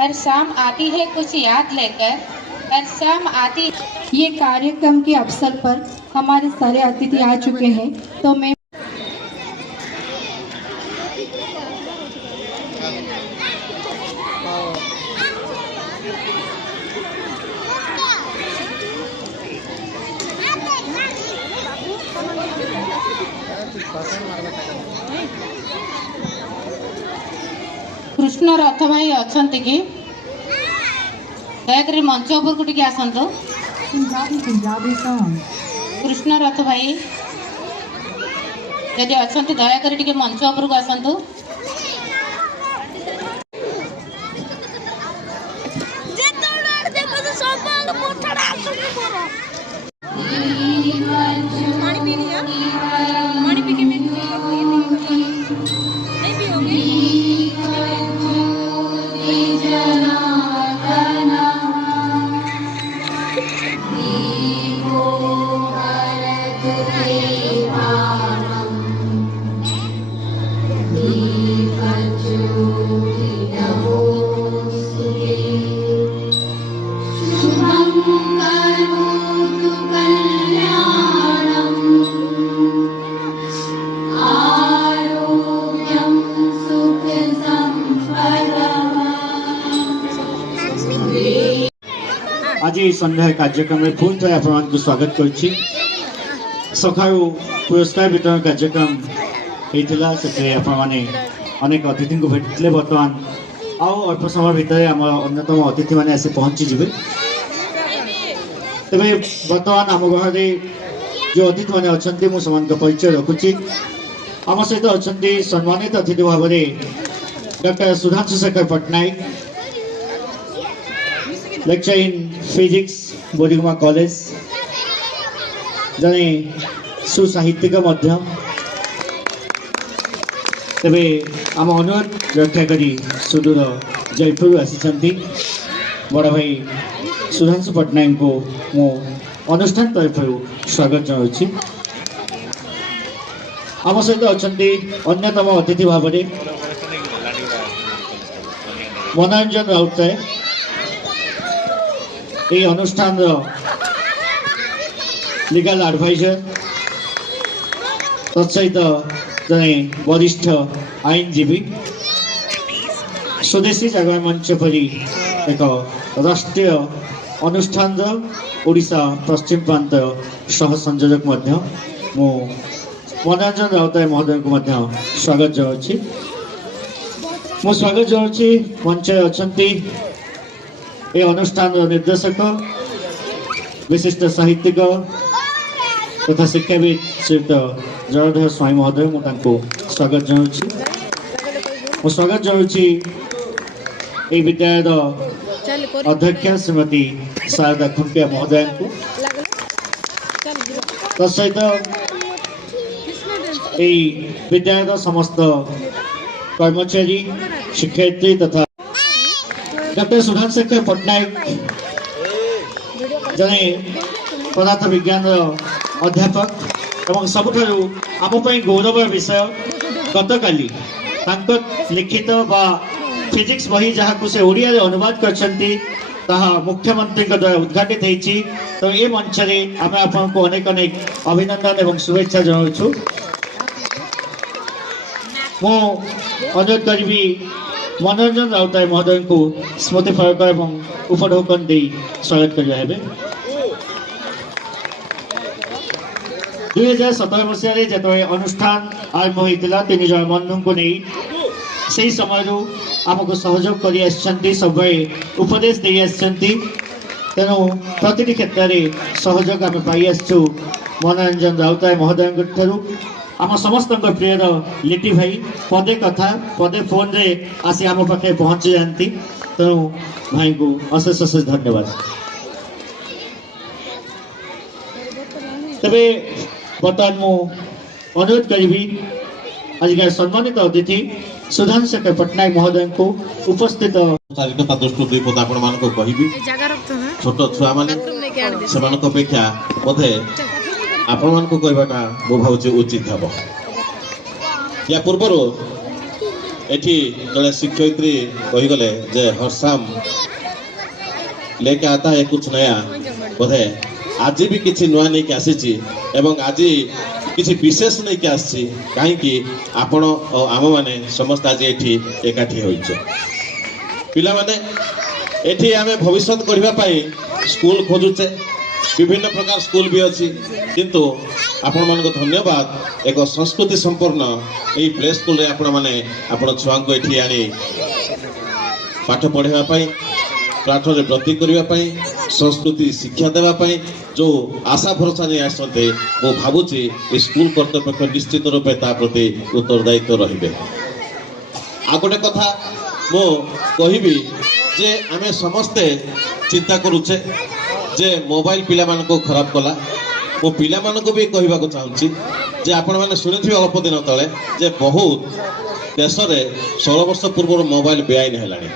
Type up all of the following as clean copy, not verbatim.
हर शाम आती है कुछ याद लेकर, हर शाम आती। ये कार्यक्रम के अवसर पर हमारे सारे अतिथि आ चुके हैं, तो मैं कृष्ण रथ भाई अच्छा कि दयाकोरी मंच उपरकू टिके आसतु। कृष्ण रथ भाई यदि अच्छा दयाकोरी टिके मंच उपरकू आसतु। आज संध्या कार्यक्रम में पुणी थे आपको स्वागत करुच्ची। सका पुरस्कार वितरण कार्यक्रम होता से अनेक अतिथि को भेटते। बर्तमान आउ अल्प समय भितर आम अन्यतम अतिथि मैंने आसी पहुँची जी। तेज बर्तमान आम घर जो अतिथि मैंने अच्छा मुझे परिचय रखुची। आम सहित अच्छा सम्मानित अतिथि भाव में doctor Sudhanshu Shekhar Pattanaik, lecturer in physics Borigumma college, जने सुसाहित्यिक तेरे आम अनुरोध रक्षा करी सुदूर जयपुर आसी बड़ भाई सुधांशु पट्टनायक को मो अनुष्ठान तरफ स्वागत जनाऊँगी। आम सहित अच्छा अन्यतम अतिथि भाव में मनोरंजन राउतराय, ये अनुष्ठान लीगल एडवाइजर, तत्सहित जने वरिष्ठ आईनजीवी, स्वदेशी जागरण मंच परी एक राष्ट्रीय अनुष्ठान ओडिशा पश्चिम प्रांत सह संयोजक मु मनोरंजन राउतराय महोदय को स्वागत जनाऊँगी। मु स्वागत जनाऊँगी मंच अच्छा ये अनुष्ठान निर्देशक विशिष्ट साहित्यिक तथा शिक्षाविद श्रीयुक्त जलधर स्वाई महोदय मुझे स्वागत जनाऊँगी। मु स्वागत जनाऊँगी ये विद्यालय अध्यक्ष श्रीमती शारदा खुंटिया महोदय को, तत्सहित विद्यालय समस्त कर्मचारी शिक्षयित्री तथा डॉक्टर सुधांशु शेखर पट्टनायक जने पदार्थ विज्ञान अध्यापक एवं सबुठारु आमपाई गौरव विषय गतकाली लिखित बा फिजिक्स बही जहाँ से ओडिया अनुवाद करछंती ताहा मुख्यमंत्री द्वारा उद्घाटित होती। तो ये मंच आम आपको अनेक अनेक अभिनंदन एवं शुभेच्छा जनाऊँ। मु अनुरोध करी मनोरंजन राउतराय महोदय को स्मृति फलक एवं उपढौकन दे स्वागत करेंगे। 2017 मसीह जो अनुष्ठान आरंभ होता तीन जन बंधु को नहीं से समय आमको सहयोग कर सब उपदेश दे तेणु प्रति क्षेत्र में सहयोग आम पाई आसु मनोरंजन राउतराय महोदय आम समस्त प्रिय लिटी भाई पदे कथा पदे फोन रे आसी आम पाखे पहुँची जाती। तेणु भाई को अशेष अशेष धन्यवाद। तेरे बर्तमान मु अनुरोध करी आज सम्मानित अतिथि सुधांशु शेखर पट्टनायक महोदय को उपस्थित चारिकता दृष्टि दुई पद आपण मान कहबी छोट छुआ माने सेमानक अपेक्षा बोधे आपण मान कहबाटा मो भावुचे उचित हबो। या पूर्वर एठी जड़े शिक्षयित्री कही गले जे हर शाम लेके आता है कुछ नया बोधे आज भी किसी नुआ नहीं के आसी एवं आज किसी विशेष नहीं के आसी कहीं आपण आम मैंने समस्त आज ये एकाठी होइछे पिला माने एठी आमे भविष्य गढ़ाई स्कूल खोजुचे विभिन्न प्रकार स्कूल भी अच्छी किंतु आपण मान को धन्यवाद एक संस्कृति संपन्न ये प्ले स्कूल रे आपण माने आपण छुआ को एठी आनी पाठ पढ़ाइबा पई पाठ रे वृद्धि करिबा पई संस्कृति शिक्षा देबा पई जो आशा भरोसा नहीं आसते मो भावुची स्कूल कर्तृपक्ष निश्चित रूपे ता प्रति उत्तरदायित्व रहिबे। आ गोटे कथा मो कहिबी जे आमे समस्ते चिंता करूचे जे मोबाइल पिला मान को खराब कला मो पिला मान को भी कहबा को चाहूची जे आपण माने सुनिथिबे अल्प दिन तळे जे बहुत देश रे 16 वर्ष पूर्व मोबाइल बेआईन हेलानी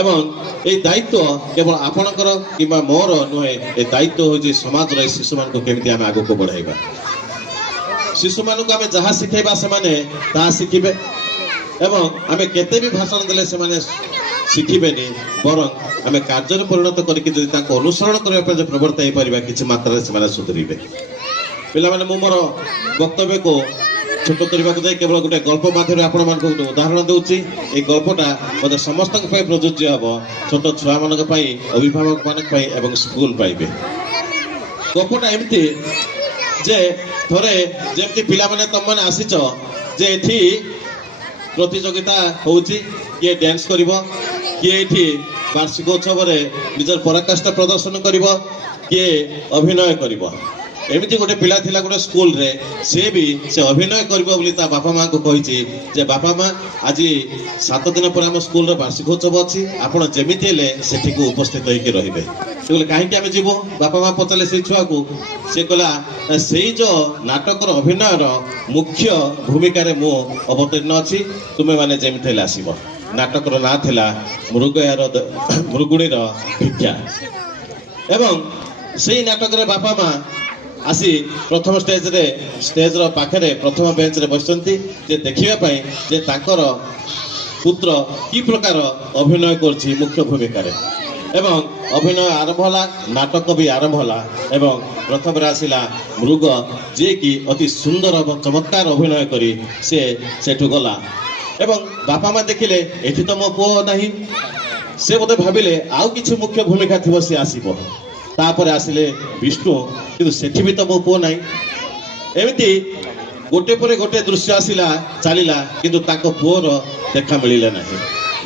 एवं ये दायित्व केवल आपणकर कि मोर नुहे ये दायित्व हूँ समाज रे शिशु मान को केमिति आमे आगो को बढ़ाइबा शिशु मान को आमे जहाँ शिखेबा से माने ता शिखिबे एवं आमे केते भी भाषण देले से माने शिखिबेनी बरं आमे कार्य परिणत करके जदि ताको अनुसरण करबा पे जे प्रवर्ताई परिबा किछि मात्रा से माने सुधरिबे। पिला माने मो मोर वक्तव्य को छोट करने को जाए केवल गोटे गल्प माध्यम आपण मान गोटे उदाहरण दूची ये गल्पटा मतलब समस्त प्रযোज्य हम छोट छुआ मान अभिभावक मान स्कूल पाइबे। गपटा एमती जे थरे जेमती पिला माने तुम मैंने आसीच जे एठी प्रतियोगिता होउची किए डांस करिवो किए एठी वार्षिकोत्सव रे निजर पराकाष्ठा प्रदर्शन करिवो किए अभिनय करिवो एमती गोटे पिला थिला गोटे स्कूल रे से भी से अभिनय करिवो बोली ता बापा मां को कहिछि जे बापा मां आज 7 दिन पर हम स्कूल रे वार्षिकोत्सव अछि आपण जेमिति हेले सेठी को उपस्थित होइके रहिबे बोले काहे कि हम जीवो बापा मां पचले से छुआ को से कहला सेई जो नाटक रो अभिनय रो मुख्य भूमिका रे मो अवतीर्ण अछि तुमे माने जेमिति हेले आसीबो नाटक रो ना थिला मृगुणी रो भिक्षा एवं सेई नाटक रे बापा मां आसी प्रथम स्टेज रो पाखरे प्रथम बेंच रे बसचंती जे देखिबा पई जे ताकर पुत्र की प्रकार अभिनय करछि मुख्य भूमिका रे एवं अभिनय आरंभ होला नाटक भी आरंभ होला एवं प्रथम रे आसिला मृग जे कि अति सुंदर और चमत्कार अभिनय करी से सेठु गला एवं बापा मां देखिले एठी तो मो पुओ नाही से बोते भाबिले आउ किछि मुख्य भूमिका थिबो से आसीबो तापर आसिले विष्णु किंतु सेठी भी तो मो पुओ नाही एमिति गोटे परे गोटे दृश्य आसिला चलिला किंतु ताको पुओर देखा मिलिला नाही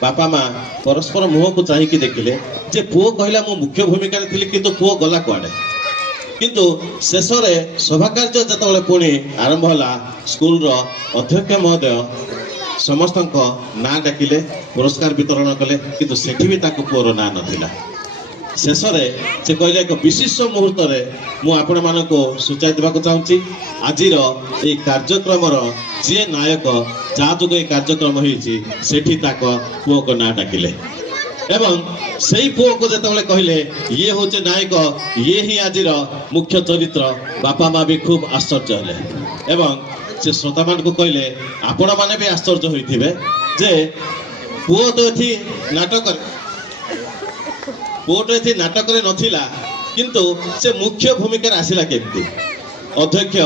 बापा मां परस्पर मुह को चाहि कि देखिले जे पुओ कहला मो मुख्य भूमिका रे थिले किंतु पुओ गला कुआडे किंतु शेष रे सभा कार्य जतबेले पुणी आरंभ होला स्कूल रो अध्यक्ष महोदय समस्त ना डाकिले पुरस्कार वितरण कले किंतु सेठी भी ताको पुओर ना नथिला शेष से कहले एक विशिष्ट मुहूर्त मु आपण मानको सूचाई देबाको चाहूची आजिर ए कार्यक्रम जी नायक जा जो कार्यक्रम होईची सेठी ताक पुओ को ना डाकिले एवं सेई पुओ को जतबेले कहले ये होचे नायक ये ही आजिर मुख्य चरित्र बापा माँ भी खूब आश्चर्य हेले एवं से श्रोता मान को कहले आपण माने भी आश्चर्य होइथिबे जे पुओ तो एथि नाटक पुओ तो एथि नाटक रे नथिला किंतु से मुख्य भूमिका रे आसिला केमती अध्यक्ष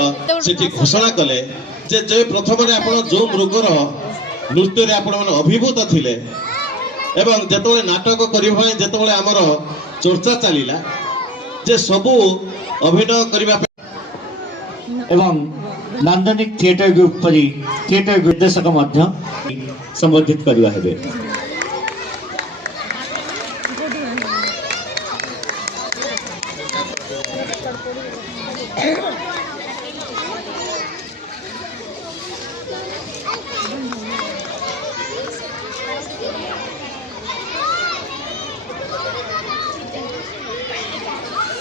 सेठी घोषणा कले जे जे प्रथम रे आपण जो मृगर नृत्य रे आपण माने अभिभूत थिले एवं जेतबेले नाटक करिबा जेतबेले हमर चर्चा चलिला जे सबु अभिनय करिबा एवं नांदनिक थिएटर ग्रुप परी थिएटर निर्देशक मध्य संबोधित करवा हेबे।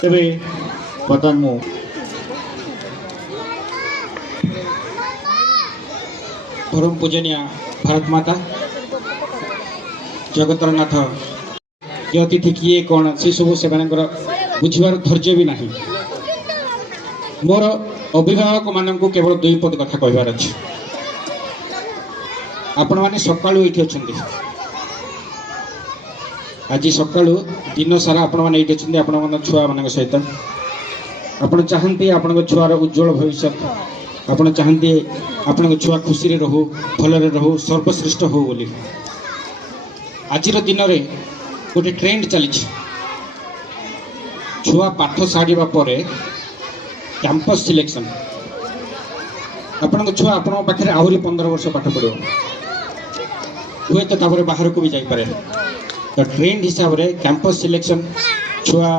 तेबे बर्तमान मु परम पूजनीय भारत माता जगतर नाथ ये अतिथि किए कौन से सब से बुझार धैर्य भी नहीं। मोर अभिभावक मान केवल दुई पद कथा कहबार अच्छे। आपण मैंने सकाळू ये अच्छा आज सकाळू दिन सारा आपण मैंने ये अच्छा आपण छुआ मान सहित आपण चाहती आपण छुआर उज्जवल भविष्य आपण चाहती आपण छुआ खुशी रहू भलरे रहू सर्वश्रेष्ठ हो बोली। आज दिन में गोटे ट्रेंड चली छुआ पाठ साड़ा पर कैंपस सिलेक्शन आपण छुआ आपण पाखे आहरी 15 वर्ष पाठ पढ़ो हुए तो बाहर को भी जापे। तो ट्रेंड हिसाब से कैंपस सिलेक्शन छुआ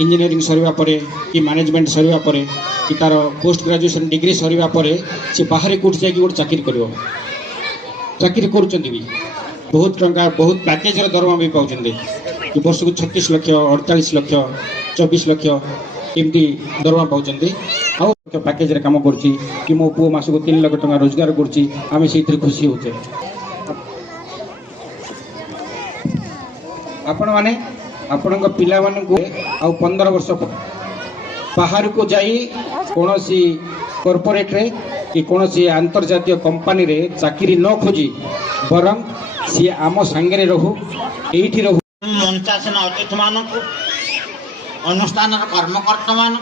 इंजीनियरिंग सरिया परे कि मैनेजमेंट सरिया परे कि तार पोस्ट ग्रेजुएशन डिग्री सरिया परे से बाहर कोर्ट जाकि गोटे चाकरी कर चाकरी कर बहुत टंका बहुत पैकेज दरमा भी पाँच कि वर्ष को 36 लाख 48 लाख 24 लाख एमती दरमा पाँच पैकेज काम करुच्ची कि मो पु मास को 3 लाख टंका रोजगार करुच्ची आम से खुशी होचे। आपण माने आपण पिला मानू आ 15 वर्ष बाहर को जाई कौन सी कॉर्पोरेट रे कि कौन सी अंतर्जातीय कंपनी रे चाकरी न खोजी बरं सी आम सांगे रहू ये रहू। मंचासीन अतिथि मान अनुष्ठान कर्मकर्ता मान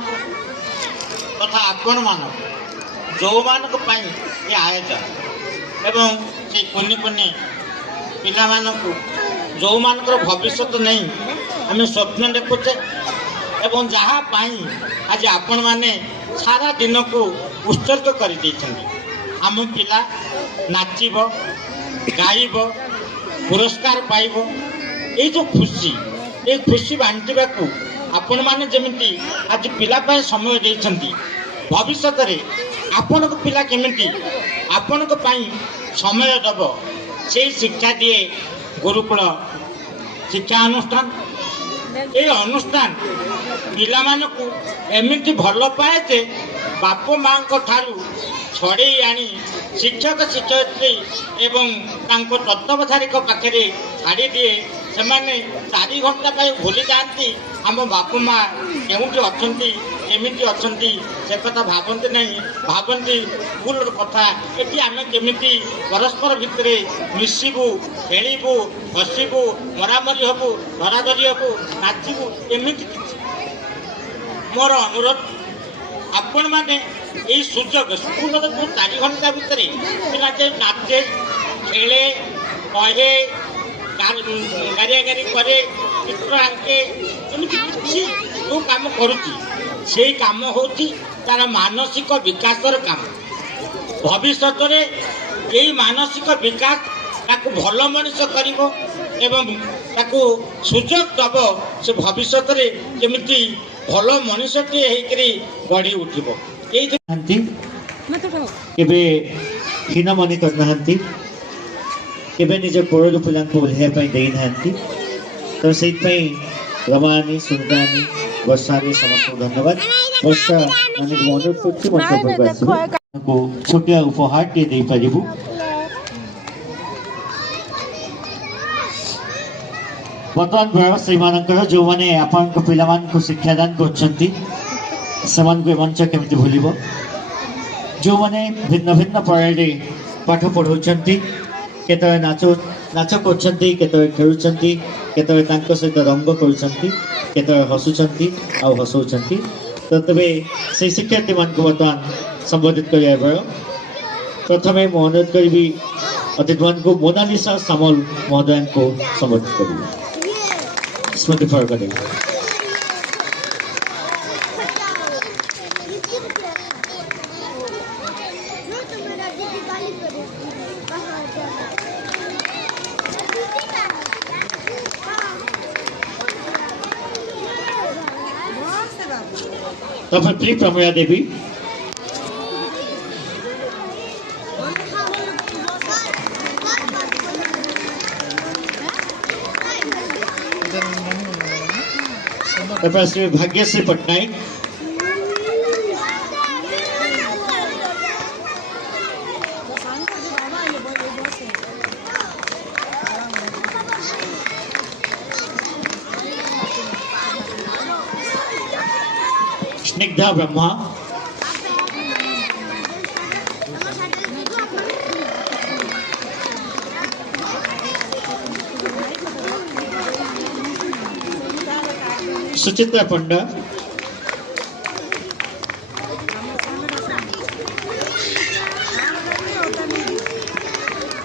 तथा आपण मान जो मान ये आयोजन एवं से कुनि कुनि पिला मानकु जो मानकर भविष्य नहीं आम स्वप्न देखुचे एवं जहाँ पाई आज आपण माने सारा दिन को उत्सर्ग कर आम पिला नाचब गाइब पुरस्कार पाइब ये जो खुशी बांटा को आपण माने जमिति आज पिला पाए समय देइछंती भविष्य रे आपण को पिला केमिति आपण को पाई समय दब से शिक्षा दिए गुरुकुल शिक्षा अनुष्ठान। ये अनुष्ठान पिला मानकु एमिति भल पाए जे बाप माँ को ठारू छड़े आनी शिक्षक शिक्षयित्री एवं तांको तत्वधारी पाखे छाड़ी दिए से 4 घंटा पर भूली जाती आम बाप माँ केउठी अच्छी केमिति अच्छी से कथा भावती नहीं भावती भूल कथा ये आम केमिति परस्पर भितर मिसबू खेलबू हसबू मरामरी हबू धराधरी हबू नाचबू एमिति मोर अनुरोध आपण मैंने यही सुजोग स्कूल 4 घंटा भितर पिला नाचे खेले कहे गारिया गारी करे चित्र आंके एमती जो कम करुच्ची कम होची तार मानसिक विकास काम भविष्य में यही मानसिक विकास ताकू भल मनीष कर एवं ताकू सुजोग दब से भविष्य में केमिति भल मनीषटे होकर गढ़ी उठब केबे हीन मनी करना केबे निज कोड़ पिला ओह्लैवाई दे ना तो से रमानी सुनरानी वर्षानी समस्त धन्यवाद। वर्षा माने अनुरोध कर छोटिया उपहार टे दे पारिबु। बर्तमान बेला से मानकर जो मैंने आपण पिला शिक्षादान कर मंच केमिति भूलिबो जो मैंने भिन्न भिन्न प्रकार पाठ पढ़ाउछंती केतवे नाच करछंती केतवे खेलुछंती केतवे तांको सहित रंग करुछंती केतवे हसुछंती आ हसौछंती। तो तबे से शिक्षार्थी मान को बर्तमान संबोधित कर प्रथमे मु अनुरोध करी अतिथि मान को मोनालिसा सामल महोदय को संबोधित करी स्मृति फरक तो प्री प्रमिला देवी श्री भाग्यश्री पट्टनायक स्निग्धा ब्रह्मा सुचित्रा पंडा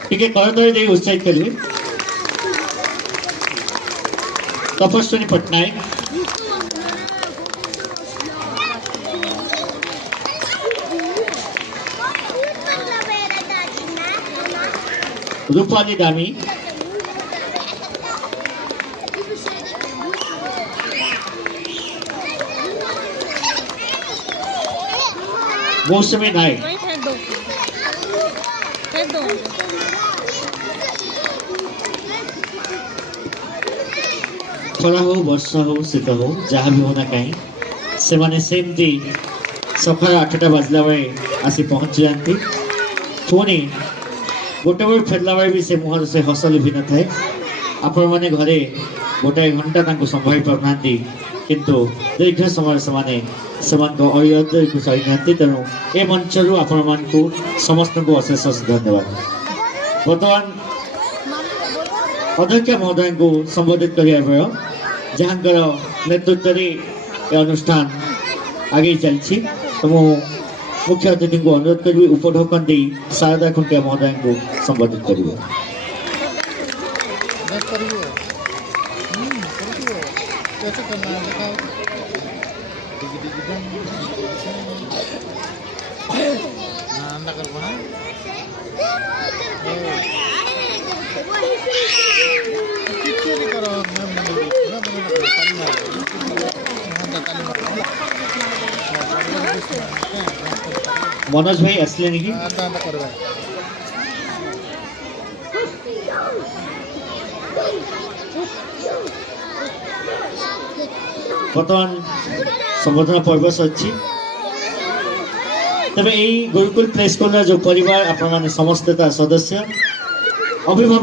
टिके करदरी दे उत्साहित करिए तपस्विनी पट्टनायक रूपाली दामी मौसमी नायक खरा हो वर्षा हो शीत हो जहाँ भी होना कहीं से माने सेमती सकाळ 8टा बाजला बेले आसी पहुंच जाती पुणी गोटे बेल फेरला बेले भी से मुहर से हस लिभि न थाए आपण माने घरे गोटाए घंटा तांको संभाळी पारना किंतु दीर्घ समय से अयोध्या को सही नाती तेणु ए मंचरू आपण मानकु समस्त को अशेष धन्यवाद। बर्तमान अध्यक्ष महोदय को संबोधित करिया जहाँकर नेतृत्व में अनुष्ठान आगे चलती तो मु मुख्य अतिथि को अनुरोध करी उपढौकन दे शारदा खुंटिया महोदय को संबोधित करिए। मनोज भाई असले नहीं बर्तमान संबोधना पर्व सच्ची तबे गुरुकुल प्ले स्कूल जो परिवार आपण माने समस्त सदस्य अभिभावक